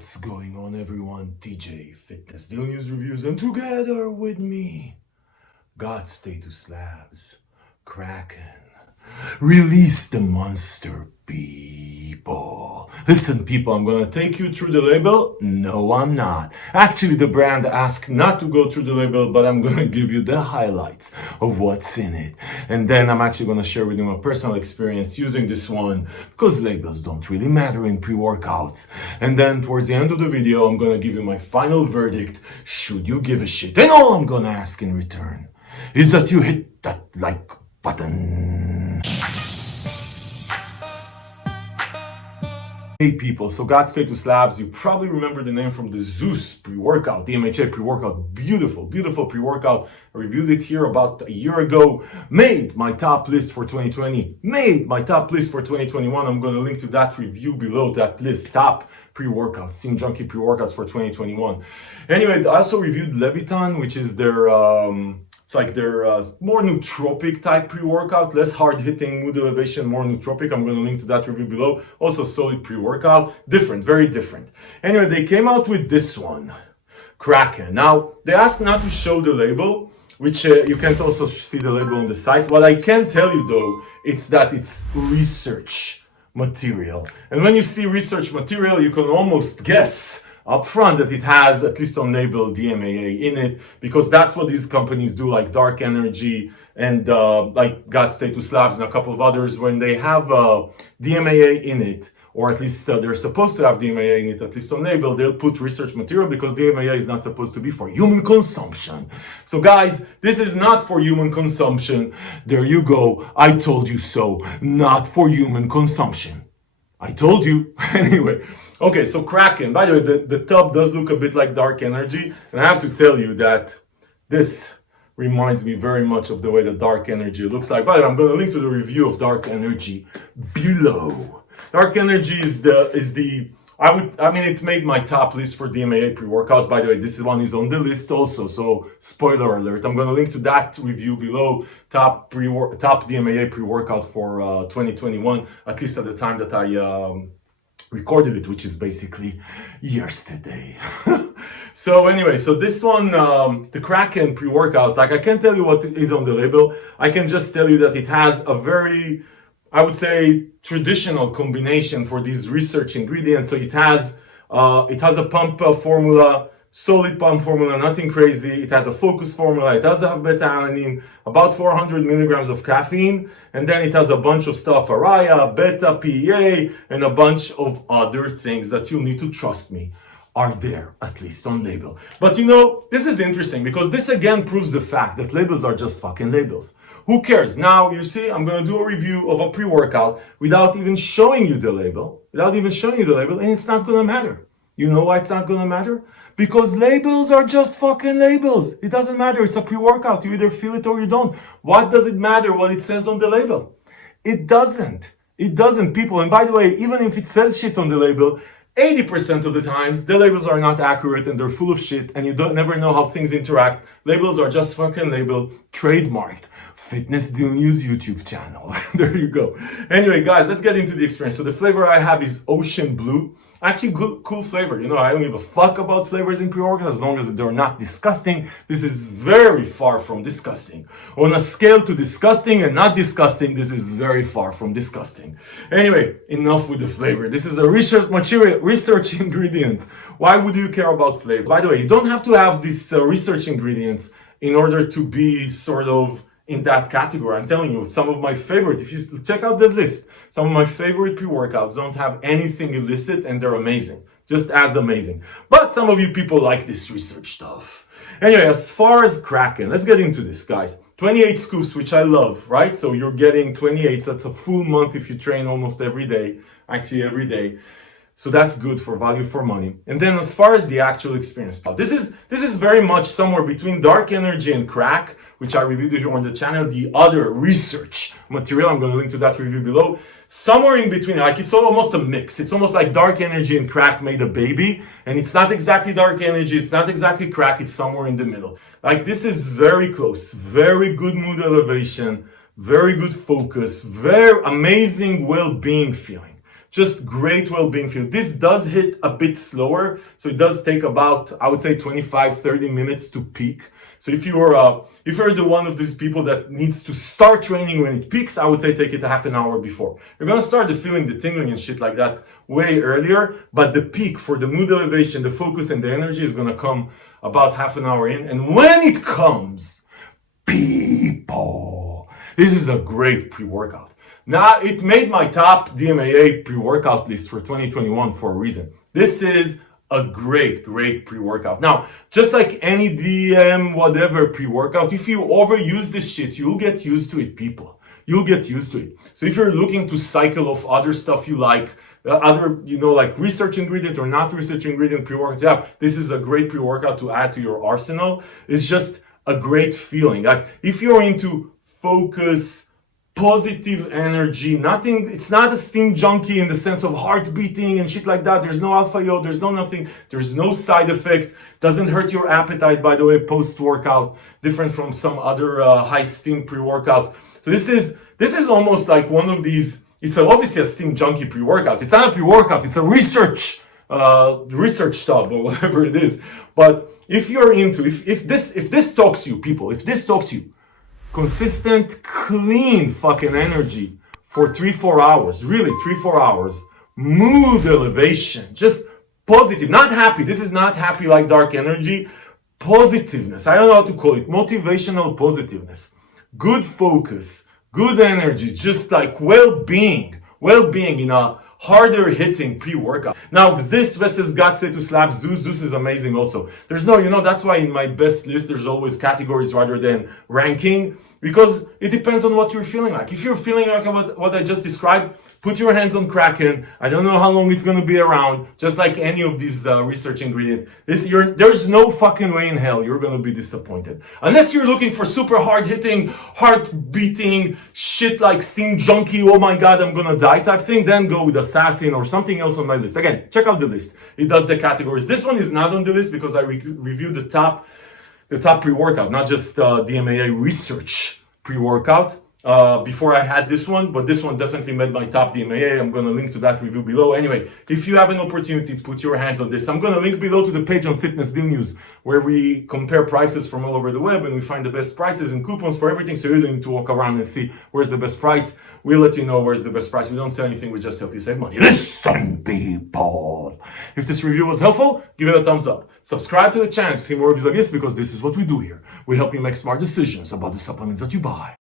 What's going on, everyone? TJ Fitness Deal News Reviews, and together with me, God's Status Labz, Krakn. Release the monster, people. Listen, people, I'm gonna take you through the label. No, I'm not. Actually, the brand asked not to go through the label, but I'm gonna give you the highlights of what's in it. And then I'm actually gonna share with you my personal experience using this one, because labels don't really matter in pre-workouts. And then towards the end of the video, I'm gonna give you my final verdict. Should you give a shit? And all I'm gonna ask in return is that you hit that like button. Hey people, so God's Status Labz, you probably remember the name from the Zeus pre-workout, DMAA pre-workout, beautiful pre-workout. I reviewed it here about a year ago, made my top list for 2020, made my top list for 2021. I'm going to link to that review below, that list, top pre-workouts, Stim Junkie pre-workouts for 2021. Anyway, I also reviewed Leviton, which is their it's like their more nootropic type pre-workout, less hard-hitting mood elevation, more nootropic. I'm going to link to that review below. Also solid pre-workout, different, very different. Anyway, they came out with this one, Krakn. Now, they asked not to show the label, which you can't also see the label on the site. What I can tell you though, it's that it's research material. And when you see research material, you can almost guess up front that it has, at least on label, DMAA in it, because that's what these companies do, like Dark Energy and like God's Status Labz and a couple of others. When they have DMAA in it, or at least they're supposed to have DMAA in it, at least on label, they'll put research material because DMAA is not supposed to be for human consumption. So guys, this is not for human consumption. There you go. I told you so. Not for human consumption. I told you. Anyway. Okay, so Krakn. By the way, the tub does look a bit like Dark Energy. And I have to tell you that this reminds me very much of the way the Dark Energy looks like. By the way, I'm going to link to the review of Dark Energy below. Dark Energy is it made my top list for DMAA pre-workouts. By the way, this one is on the list also. So spoiler alert. I'm going to link to that review below. Top DMAA pre-workout for 2021, at least at the time that I recorded it, which is basically yesterday. So anyway, so this one, the Krakn pre-workout, like I can't tell you what is on the label. I can just tell you that it has a very, I would say, traditional combination for these research ingredients. So it has a pump formula, solid pump formula, nothing crazy. It has a focus formula. It does have beta-alanine, about 400 milligrams of caffeine, and then it has a bunch of stuff, araya, beta, PEA, and a bunch of other things that you'll need to trust me are there, at least on label. But you know, this is interesting because this again proves the fact that labels are just fucking labels. Who cares? Now, you see, I'm going to do a review of a pre-workout without even showing you the label, and it's not going to matter. You know why it's not going to matter? Because labels are just fucking labels. It doesn't matter. It's a pre-workout. You either feel it or you don't. What does it matter what it says on the label? It doesn't. It doesn't, people. And by the way, even if it says shit on the label, 80% of the times, the labels are not accurate and they're full of shit and you never know how things interact. Labels are just fucking label, trademarked. Fitness Deal News YouTube channel. There you go. Anyway, guys, let's get into the experience. So the flavor I have is Ocean Blue. Actually, good, cool flavor. You know, I don't give a fuck about flavors in pre-workouts as long as they're not disgusting. This is very far from disgusting. On a scale to disgusting and not disgusting, this is very far from disgusting. Anyway, enough with the flavor. This is a research material, research ingredients. Why would you care about flavor? By the way, you don't have to have these research ingredients in order to be sort of in that category. I'm telling you, some of my favorite, if you check out the list, some of my favorite pre-workouts don't have anything illicit and they're amazing, just as amazing. But some of you people like this research stuff. Anyway, as far as Krakn, let's get into this, guys. 28 scoops, which I love, right? So you're getting 28, so that's a full month if you train almost every day, actually every day. So that's good for value for money. And then as far as the actual experience, this is very much somewhere between Dark Energy and Krakn, which I reviewed here on the channel, the other research material. I'm going to link to that review below. Somewhere in between, like it's almost a mix. It's almost like Dark Energy and Krakn made a baby. And it's not exactly Dark Energy, it's not exactly Krakn, it's somewhere in the middle. Like this is very close, very good mood elevation, very good focus, very amazing well-being feeling. just great well-being feel. This does hit a bit slower, so it does take about, I would say, 25-30 minutes to peak. So if you're the one of these people that needs to start training when it peaks, I would say take it a half an hour before. You're gonna start the feeling, the tingling and shit like that way earlier, but the peak for the mood elevation, the focus and the energy is gonna come about half an hour in. And when it comes, people, this is a great pre-workout. Now, it made my top DMAA pre-workout list for 2021 for a reason. This is a great pre-workout. Now, just like any DM, whatever pre-workout, if you overuse this shit, you'll get used to it, people. You'll get used to it. So if you're looking to cycle off other stuff you like, other, like research ingredient or not research ingredient pre-workouts, yeah, this is a great pre-workout to add to your arsenal. It's just a great feeling. Like, if you're into focus, positive energy, it's not a stim junkie in the sense of heart beating and shit like that. There's no alpha yo, there's no nothing, there's no side effect, doesn't hurt your appetite, by the way, post-workout, different from some other high stim pre-workouts. So this is almost like one of these, it's obviously a stim junkie pre-workout. It's not a pre-workout, it's a research stuff or whatever it is. But if you're into, if this talks to you, people, if this talks to you, consistent, clean fucking energy for 3-4 hours, really 3-4 hours, mood elevation, just positive, not happy. This is not happy like dark energy, positiveness. I don't know how to call it, motivational positiveness, good focus, good energy, just like well-being in a harder hitting pre-workout. Now, this versus God status Labz, Zeus is amazing also. There's no, that's why in my best list, there's always categories rather than ranking, because it depends on what you're feeling like. If you're feeling like what I just described, put your hands on Krakn. I don't know how long it's going to be around, just like any of these research ingredients. There's no fucking way in hell you're going to be disappointed. Unless you're looking for super hard-hitting, heart-beating, shit like stim junkie, oh my god, I'm going to die type thing, then go with assassin or something else on my list. Again, check out the list. It does the categories. This one is not on the list because I reviewed the top pre-workout, not just DMAA research pre-workout before I had this one, but this one definitely made my top DMAA. I'm going to link to that review below. Anyway, if you have an opportunity to put your hands on this, I'm going to link below to the page on Fitness Deal News where we compare prices from all over the web and we find the best prices and coupons for everything, so you don't need to walk around and see where's the best price. We'll let you know where's the best price. We don't sell anything, we just help you save money. Listen, people! If this review was helpful, give it a thumbs up. Subscribe to the channel to see more reviews like this, because this is what we do here. We help you make smart decisions about the supplements that you buy.